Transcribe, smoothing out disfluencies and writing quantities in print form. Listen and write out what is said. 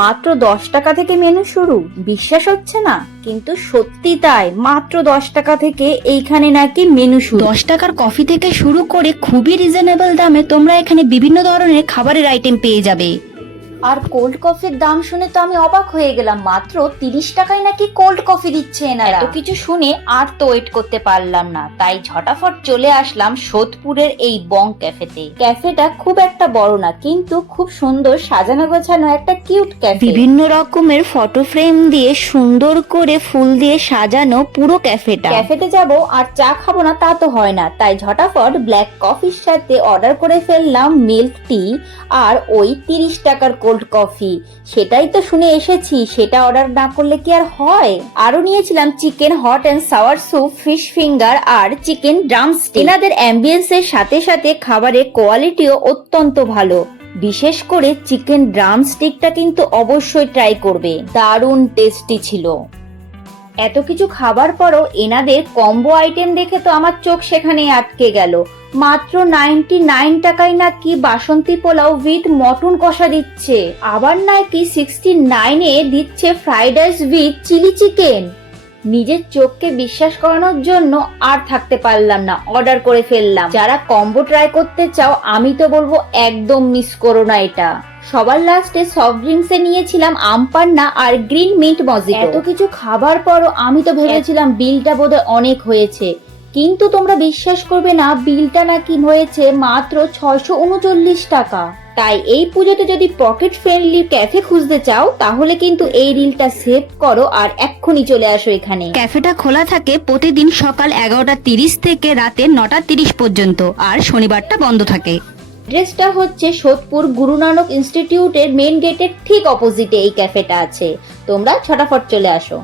মাত্র 10 টাকা থেকে মেনু শুরু, বিশ্বাস হচ্ছে না? কিন্তু সত্যি তাই, মাত্র 10 টাকা থেকে এইখানে নাকি মেনু শুরু। 10 টাকার কফি থেকে শুরু করে খুবই রিজনেবল দামে তোমরা এখানে বিভিন্ন ধরনের খাবারের আইটেম পেয়ে যাবে। আর কোল্ড কফির দাম শুনে তো আমি অবাক হয়ে গেলাম, মাত্র 30 টাকায় নাকি কোল্ড কফি দিচ্ছে এনারা। এত কিছু শুনে আর তো ওয়েট করতে পারলাম না, তাই ঝটাফট চলে আসলাম সোদপুরের এই বং ক্যাফেতে। ক্যাফেটা খুব একটা বড় না, কিন্তু খুব সুন্দর সাজানো গোছানো একটা কিউট ক্যাফে। বিভিন্ন রকমের ফটো ফ্রেম দিয়ে সুন্দর করে ফুল দিয়ে সাজানো পুরো ক্যাফেটা। ক্যাফেতে যাব আর চা খাবো না তা তো হয় না, তাই ঝটাফট ব্ল্যাক কফির সাথে অর্ডার করে ফেললাম মিল্ক টি আর ওই 30 টাকার কোল্ড কফি। সেটাই তো শুনে এসেছি, সেটা অর্ডার না করলে কি আর হয়। আরো নিয়েছিলাম chicken hot and sour soup, fish finger আর চিকেন ড্রামস্টিক। এনাদের অ্যাম্বিয়েন্সের সাথে সাথে খাবারের কোয়ালিটিও অত্যন্ত ভালো। বিশেষ করে চিকেন ড্রামস্টিকটা কিন্তু অবশ্যই ট্রাই করবে, দারুণ টেস্টি ছিল। এত কিছু খাবার পরও এনাদের কম্বো আইটেম দেখে তো আমার চোখ সেখানে আটকে গেল। মাত্র 99 টাকায় নাকি বাসন্তী পোলাও উইথ মটন কষা দিচ্ছে, আবার নাকি 69-এ দিচ্ছে fried rice with chilli chicken. নিজের চোখকে বিশ্বাস করানোর জন্য আর থাকতে পারলাম না, অর্ডার করে ফেললাম। যারা কম্বো ট্রাই করতে চাও আমি তো বলবো একদম মিস করো না এটা। সবার লাস্টে সফট ড্রিঙ্কসে নিয়েছিলাম আমপান্না আর গ্রিন মিন্ট মজিটো। এত কিছু খাবার পরও আমি তো ভেবেছিলাম বিলটা বোধহয় অনেক হয়েছে, কিন্তু তোমরা বিশ্বাস করবে না, বিলটা নাকি হয়েছে মাত্র 639 টাকা। তাই এই পুজোতে যদি পকেট ফ্রেন্ডলি ক্যাফে খুঁজতে চাও তাহলে কিন্তু এই রিলটা সেভ করো আর এক্ষুনি চলে আসো এখানে। ক্যাফেটা খোলা থাকে প্রতিদিন সকাল 11:30 থেকে রাতে 9:30 পর্যন্ত, আর শনিবারটা বন্ধ থাকে। অ্যাড্রেসটা হচ্ছে সোদপুর গুরু নানক ইনস্টিটিউটের মেন গেটের ঠিক অপোজিটে এই ক্যাফেটা আছে। তোমরা ছটাফট চলে আসো।